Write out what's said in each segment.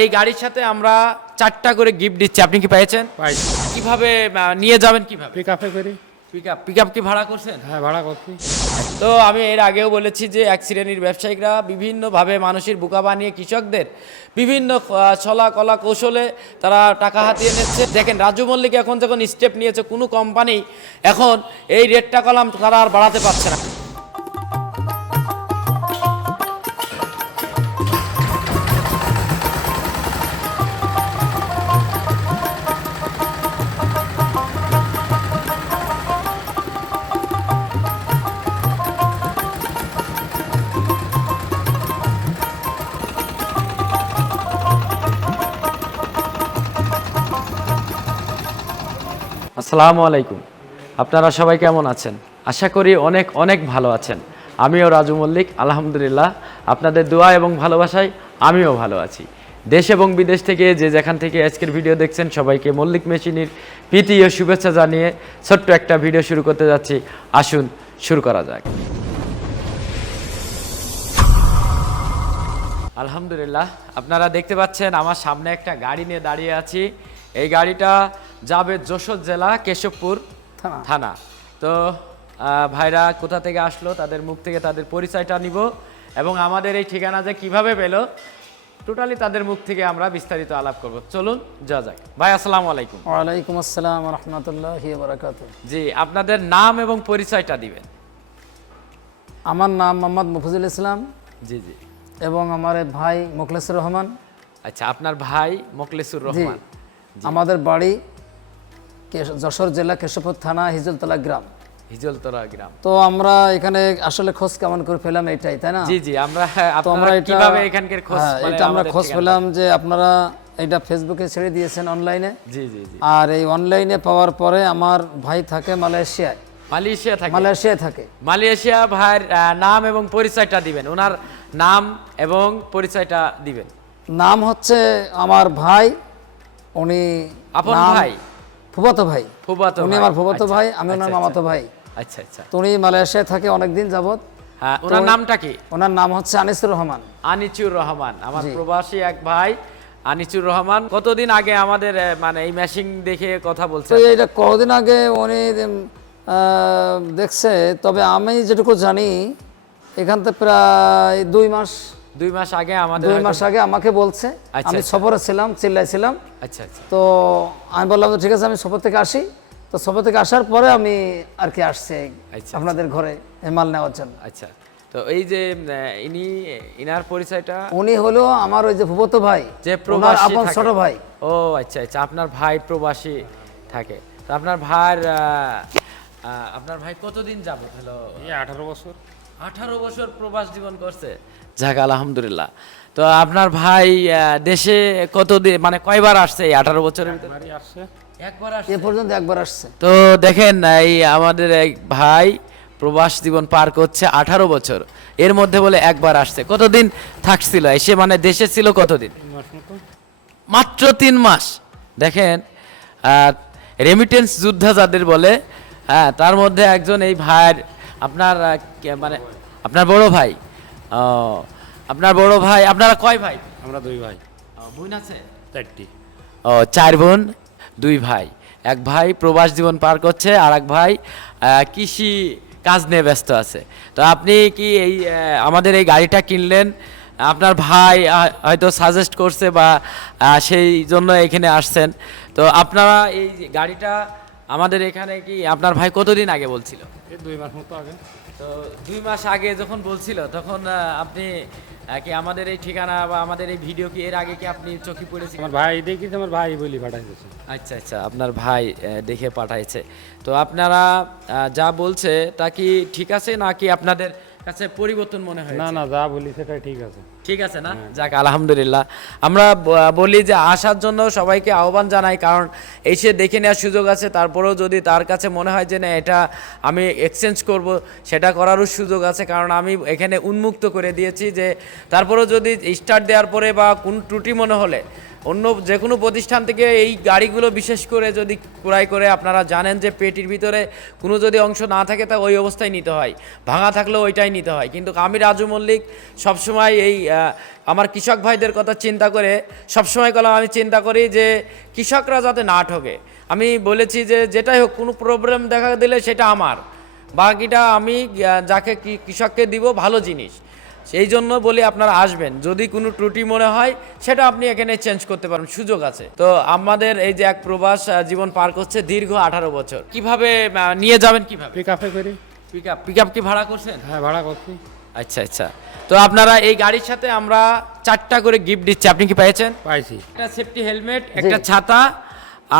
এই গাড়ির সাথে আমরা চারটা করে গিফট দিচ্ছি। আপনি কি পেয়েছেন? কীভাবে নিয়ে যাবেন কীভাবে? পিক আপে করি। পিক আপ পিক আপ কি ভাড়া করছেন? হ্যাঁ ভাড়া করছি। তো আমি এর আগেও বলেছি যে এক শ্রেণির ব্যবসায়িকরা বিভিন্নভাবে মানুষের বোকা বানিয়ে কৃষকদের বিভিন্ন ছলা কলা কৌশলে তারা টাকা হাতিয়ে নিচ্ছে। দেখেন রাজু মল্লিক এখন যখন স্টেপ নিয়েছে কোনো কোম্পানি এখন এই রেটটা কলাম তারা আর বাড়াতে পারছে না। আসসালামু আলাইকুম। আপনারা সবাই কেমন আছেন? আশা করি অনেক অনেক ভালো আছেন। আমিও রাজু মল্লিক, আলহামদুলিল্লাহ। আপনাদের দোয়া এবং ভালোবাসায় আমিও ভালো আছি। দেশ এবং বিদেশ থেকে যে যেখান থেকে আজকের ভিডিও দেখছেন, সবাইকে মল্লিক মেশিনের প্রীতি ও শুভেচ্ছা জানিয়ে ছোট্ট একটা ভিডিও শুরু করতে যাচ্ছি। আসুন, শুরু করা যাক। আলহামদুলিল্লাহ, আপনারা দেখতে পাচ্ছেন আমার সামনে একটা গাড়ি নিয়ে দাঁড়িয়ে আছি। এই গাড়িটা যাবে যশোর জেলা কেশবপুর থানা। তো ভাইরা কোথা থেকে আসলো তাদের মুখ থেকে তাদের পরিচয়টা নিব এবং আমাদের এই ঠিকানা যে কীভাবে পেল টোটালি তাদের মুখ থেকে আমরা বিস্তারিত আলাপ করব। চলুন যা যাক। ভাই আসসালামু আলাইকুম। ওয়ালাইকুম আসসালাম রহমতুল্লাহ বারাকাত জি আপনাদের নাম এবং পরিচয়টা দিবেন। আমার নাম মোহাম্মদ মুফিজুল ইসলাম। জি জি। এবং আমার ভাই মুখলেসুর রহমান। আচ্ছা আপনার ভাই মোকলেসুর রহমান। আমাদের বাড়ি যশোর জেলা কেশবপুর থানা হিজলতলা গ্রাম। গ্রাম। তো আমরা এখানে আসলে খোঁজ কেমন করে পেলাম এটাই তাই না? জি জি আমরা তো আমরা এটা কীভাবে এখানকার খোঁজ হ্যাঁ, মানে এটা আমরা খোঁজ পেলাম যে আপনারা এটা ফেসবুকে ছেড়ে দিয়েছেন অনলাইনে জি জি জি। আর এই অনলাইনে পাওয়ার পরে আমার ভাই থাকে মালয়েশিয়ায়। মালয়েশিয়া থাকে? মালয়েশিয়ায় থাকে। মালয়েশিয়া ভাইয়ের নাম এবং পরিচয়টা দিবেন। ওনার নাম এবং পরিচয়টা দিবেন। নাম হচ্ছে আমার ভাই উনি আপন ভাই? ফুফাতো ভাই। ফুফাতো উনি আমার ফুফাতো আচ্ছা, ভাই আমি ওনার আচ্ছা, মামাতো ভাই। আচ্ছা আচ্ছা। তো উনি মালয়েশিয়ায় থাকে অনেকদিন যাবত হ্যাঁ ওনার নামটা কি? ওনার নাম হচ্ছে আনিসুর রহমান। আনিচুর রহমান আমার প্রবাসী এক ভাই আনিচুর রহমান। কতদিন আগে আমাদের মানে এই মেশিন দেখে কথা তো এটা কদিন আগে উনি দেখছে তবে আমি যেটুকু জানি এখান থেকে প্রায় দুই মাস দুই মাস আগে আমাদের দুই মাস আগে আমাকে বলছে আচ্ছা, আমি আচ্ছা। সফরে ছিলাম চিল্লাইছিলাম আচ্ছা আচ্ছা। তো আমি বললাম ঠিক আছে আমি সফর থেকে আসি। তো সফর থেকে আসার পরে আমি আর কি আসছি আচ্ছা, আপনাদের ঘরে মাল নেওয়ার জন্য। আচ্ছা তো এই যে ইনি ইনার পরিচয়টা? উনি হলো আমার ওই যে ভূপত ভাই যে প্রবাসী আপন থাকে। ছোট ভাই। ও আচ্ছা আচ্ছা আপনার ভাই প্রবাসী থাকে। তো আপনার ভাইয়ের আহ, আপনার ভাই কতদিন যাবত হলো? এই আঠারো বছর। আঠারো বছর প্রবাস জীবন করছে। যাক আলহামদুলিল্লাহ। তো আপনার ভাই দেশে কতদিন মানে কয়বার আসছে এই আঠারো বছরের ভিতরে? আসছে। একবার আসছে। এ পর্যন্ত একবার আসছে। তো দেখেন এই আমাদের এক ভাই প্রবাস জীবন পার করছে আঠারো বছর। এর মধ্যে বলে একবার আসছে। কতদিন থাকছিল? এসে মানে দেশে ছিল কতদিন? মাত্র তিন মাস। দেখেন রেমিটেন্স যোদ্ধা যাদের বলে হ্যাঁ তার মধ্যে একজন এই ভাইয়ের আপনার মানে আপনার বড় ভাই। ও, আপনার বড় ভাই আপনারা কয় ভাই? আমরা দুই ভাই। বোন আছে? চারটি। ও চার বোন দুই ভাই। এক ভাই প্রবাস জীবন পার করছে আর এক ভাই কৃষি কাজ নিয়ে ব্যস্ত আছে। তো আপনি কি এই আমাদের এই গাড়িটা কিনলেন? আপনার ভাই হয়তো সাজেস্ট করছে বা সেই জন্য এখানে আসছেন। তো আপনারা এই গাড়িটা আমাদের এখানে কি আপনার ভাই কতদিন আগে বলছিল? দুই মাস মতো আগে। তো দুই মাস আগে যখন বলছিল তখন আপনি কি আমাদের এই ঠিকানা বা আমাদের এই ভিডিও কি এর আগে কি আপনি চোখে পড়েছিলেন? আমার ভাই দেখি আমার ভাই বলি পাঠাইছে আচ্ছা আচ্ছা আপনার ভাই দেখে পাঠাইছে। তো আপনারা যা বলছে তা কি ঠিক আছে নাকি আপনাদের কাছে পরিবর্তন মনে হয় না না যা বলি সেটাই ঠিক আছে। ঠিক আছে না? যাক আলহামদুলিল্লাহ। আমরা বলি যে আসার জন্য সবাইকে আহ্বান জানাই কারণ এসে দেখে নেওয়ার সুযোগ আছে। তারপরেও যদি তার কাছে মনে হয় যে না এটা আমি এক্সচেঞ্জ করব সেটা করারও সুযোগ আছে। কারণ আমি এখানে উন্মুক্ত করে দিয়েছি যে তারপরেও যদি স্টার্ট দেওয়ার পরে বা কোন ত্রুটি মনে হলে অন্য যে কোনো প্রতিষ্ঠান থেকে এই গাড়িগুলো বিশেষ করে যদি ক্রয় করে, আপনারা জানেন যে পেটির ভিতরে কোনো যদি অংশ না থাকে, তা ওই অবস্থায় নিতে হয়। ভাঙা থাকলেও ওইটাই নিতে হয়। কিন্তু আমি রাজু মল্লিক সবসময় এই আমার কৃষক ভাইদের কথা চিন্তা করে সবসময় কলাম, আমি চিন্তা করি যে কৃষকরা যাতে না ঠকে আমি বলেছি যে যেটাই হোক, কোনো প্রবলেম দেখা দিলে সেটা আমার। বাকিটা আমি যাকে কৃষককে দিব ভালো জিনিস। সেই জন্য বলি আপনারা আসবেন। যদি কোনো ত্রুটি মনে হয় সেটা আপনি এখানে চেঞ্জ করতে পারেন সুযোগ আছে। তো আমাদের এই যে এক প্রবাস জীবন পার করছে দীর্ঘ আঠারো বছর। কীভাবে নিয়ে যাবেন কীভাবে? পিক আপে করি। পিক আপ পিক আপ কি ভাড়া করছেন? হ্যাঁ ভাড়া করছি। আচ্ছা আচ্ছা। তো আপনারা এই গাড়ির সাথে আমরা চারটা করে গিফট দিচ্ছি। আপনি কি পেয়েছেন? পাইছি। একটা সেফটি হেলমেট একটা ছাতা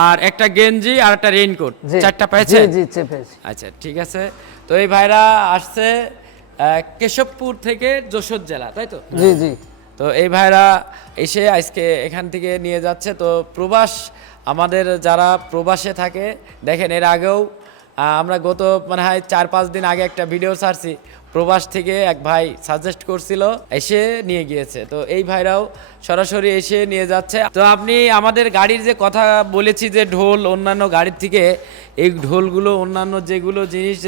আর একটা গেঞ্জি আর একটা রেইনকোট চারটা জি জি চেপেছি আচ্ছা ঠিক আছে। তো এই ভাইরা আসছে। কেশবপুর থেকে যশোর জেলা তাই তো? জি জি। তো এই ভাইরা এসে আজকে এখান থেকে নিয়ে যাচ্ছে। তো প্রবাস আমাদের যারা প্রবাসে থাকে দেখেন এর আগেও আমরা গত মানে হয় চার পাঁচ দিন আগে একটা ভিডিও ছাড়ছি। প্রবাস থেকে এক ভাই সাজেস্ট করছিল এসে নিয়ে গিয়েছে। তো এই ভাইরাও সরাসরি এসে নিয়ে যাচ্ছে। তো আপনি আমাদের গাড়ির যে কথা বলেছি যে ঢোল অন্যান্য গাড়ির থেকে এই ঢোলগুলো অন্যান্য যেগুলো জিনিস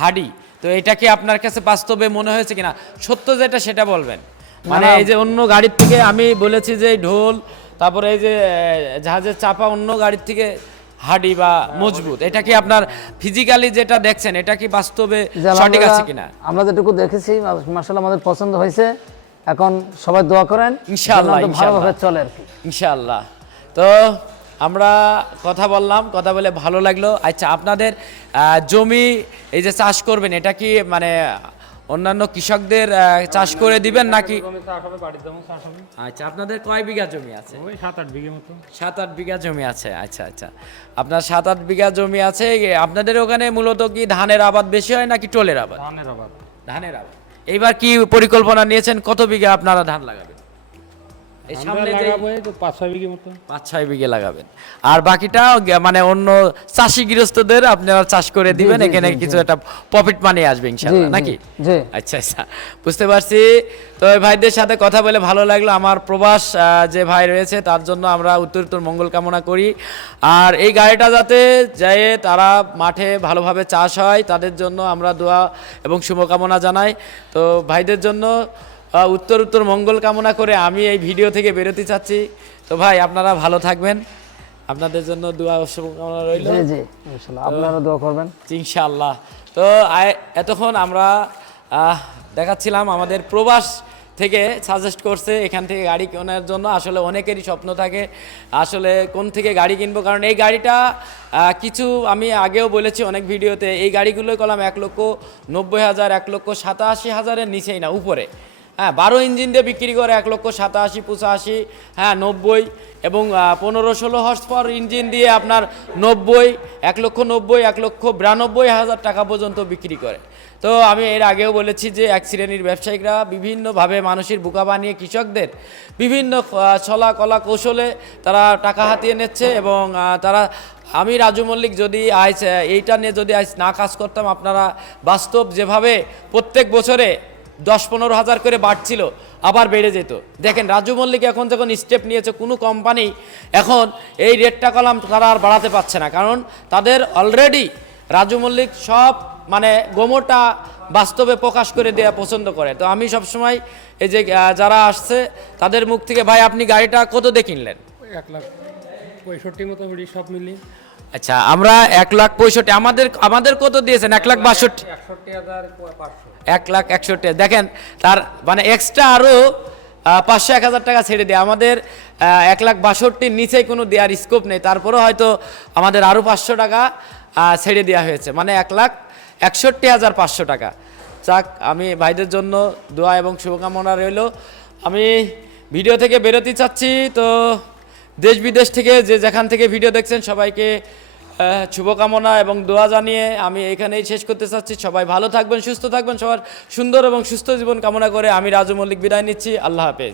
হাডি তো এটা কি আপনার কাছে বাস্তবে মনে হয়েছে কিনা? সত্য যেটা সেটা বলবেন। মানে এই যে অন্য গাড়ির থেকে আমি বলেছি যে ঢোল তারপরে এই যে জাহাজের চাপা অন্য গাড়ির থেকে হাডি বা মজবুত এটা কি আপনার ফিজিক্যালি যেটা দেখছেন এটা কি বাস্তবে সঠিক আছে কিনা? আমরা যেটুকু দেখেছি মার্শাল্লাহ আমাদের পছন্দ হয়েছে। এখন সবাই দোয়া করেন ইনশাআল্লাহ, ভালোভাবে চলে আর কি। ইনশাআল্লাহ। তো আমরা কথা বললাম কথা বলে ভালো লাগল। আচ্ছা আপনাদের জমি এই যে চাষ করবেন এটা কি মানে অন্যান্য কৃষকদের চাষ করে দিবেন নাকি? আচ্ছা আপনাদের কয় বিঘা জমি আছে? সাত আট বিঘে মতো। সাত আট বিঘা জমি আছে আচ্ছা আচ্ছা। আপনার সাত আট বিঘা জমি আছে আপনাদের ওখানে মূলত কি ধানের আবাদ বেশি হয় নাকি টোলের আবাদ? ধানের আবাদ। ধানের আবাদ। এইবার কি পরিকল্পনা নিয়েছেন? কত বিঘা আপনারা ধান লাগাবেন? এই সামনে যে লাগাবো এই তো পাঁচ ছয় বিঘে মতো। পাঁচ ছয় বিঘে লাগাবেন। আর বাকিটা মানে অন্য চাষি গৃহস্থদের আপনারা চাষ করে দিবেন এখানে কিছু একটা প্রফিট মানি আসবে ইনশাআল্লাহ নাকি? আচ্ছা আচ্ছা বুঝতে পারছি। তো এই ভাইদের সাথে কথা বলে ভালো লাগল। আমার প্রবাস যে ভাই রয়েছে তার জন্য আমরা উত্তর উত্তর মঙ্গল কামনা করি। আর এই গাড়িটা যাতে যায় তারা মাঠে ভালোভাবে চাষ হয় তাদের জন্য আমরা দোয়া এবং শুভকামনা জানাই। তো ভাইদের জন্য উত্তর উত্তর মঙ্গল কামনা করে আমি এই ভিডিও থেকে বেরোতে চাচ্ছি। তো ভাই আপনারা ভালো থাকবেন। আপনাদের জন্য দোয়া শুভকামনা রইল। জি জি ইনশাল্লাহ। আপনারা দোয়া করবেন। ইনশাআল্লাহ তো এতক্ষণ আমরা দেখাচ্ছিলাম আমাদের প্রবাস থেকে সাজেস্ট করছে এখান থেকে গাড়ি কেনার জন্য। আসলে অনেকেরই স্বপ্ন থাকে আসলে কোন থেকে গাড়ি কিনবো। কারণ এই গাড়িটা কিছু আমি আগেও বলেছি অনেক ভিডিওতে এই গাড়িগুলোই কলাম এক লক্ষ নব্বই হাজার এক লক্ষ সাতাশি হাজারের নিচেই না উপরে। হ্যাঁ বারো ইঞ্জিন দিয়ে বিক্রি করে এক লক্ষ সাতাশি, পঁচাশি হ্যাঁ নব্বই এবং পনেরো ষোলো হর্স পাওয়ার ইঞ্জিন দিয়ে আপনার নব্বই, এক লক্ষ নব্বই, এক লক্ষ বিরানব্বই হাজার টাকা পর্যন্ত বিক্রি করে। তো আমি এর আগেও বলেছি যে এক শ্রেণির ব্যবসায়িকরা বিভিন্নভাবে মানুষের বোকা বানিয়ে কৃষকদের বিভিন্ন ছলা কলা কৌশলে তারা টাকা হাতিয়ে নিচ্ছে এবং তারা, আমি রাজু মল্লিক যদি আজ এইটা নিয়ে যদি আজ না কাজ করতাম, আপনারা বাস্তব যেভাবে প্রত্যেক বছরে দশ পনেরো হাজার করে বাড়ছিল, আবার বেড়ে যেত। দেখেন, রাজু মল্লিক এখন যখন স্টেপ নিয়েছে, কোনো কোম্পানি এখন এই রেটটা কলাম তারা আর বাড়াতে পারছে না। কারণ তাদের অলরেডি রাজু মল্লিক সব মানে গোমোটা বাস্তবে প্রকাশ করে দেওয়া পছন্দ করে। তো আমি সবসময় এই যে যারা আসছে, তাদের মুখ থেকে, ভাই, আপনি গাড়িটা কত দিয়ে কিনলেন? এক লাখ পঁয়ষট্টি মতো সব মিলিয়ে। আচ্ছা আমরা এক লাখ পঁয়ষট্টি, আমাদের আমাদের কত দিয়েছেন? এক লাখ বাষট্টি। এক লাখ একষট্টি। দেখেন, তার মানে এক্সট্রা আরও পাঁচশো এক হাজার টাকা ছেড়ে দেয়। আমাদের এক লাখ বাষট্টির নিচে কোনো দেওয়ার স্কোপ নেই। তারপরেও হয়তো আমাদের আরও পাঁচশো টাকা ছেড়ে দেওয়া হয়েছে। মানে এক লাখ একষট্টি হাজার পাঁচশো টাকা। যাক, আমি ভাইদের জন্য দোয়া এবং শুভকামনা রইল। আমি ভিডিও থেকে বেরোতে চাচ্ছি, তো দেশ বিদেশ থেকে যে যেখান থেকে ভিডিও দেখছেন সবাইকে শুভকামনা এবং দোয়া জানিয়ে আমি এখানেই শেষ করতে চাচ্ছি। সবাই ভালো থাকবেন, সুস্থ থাকবেন, সবার সুন্দর এবং সুস্থ জীবন কামনা করে আমি রাজু মল্লিক বিদায় নিচ্ছি। আল্লাহ হাফেজ।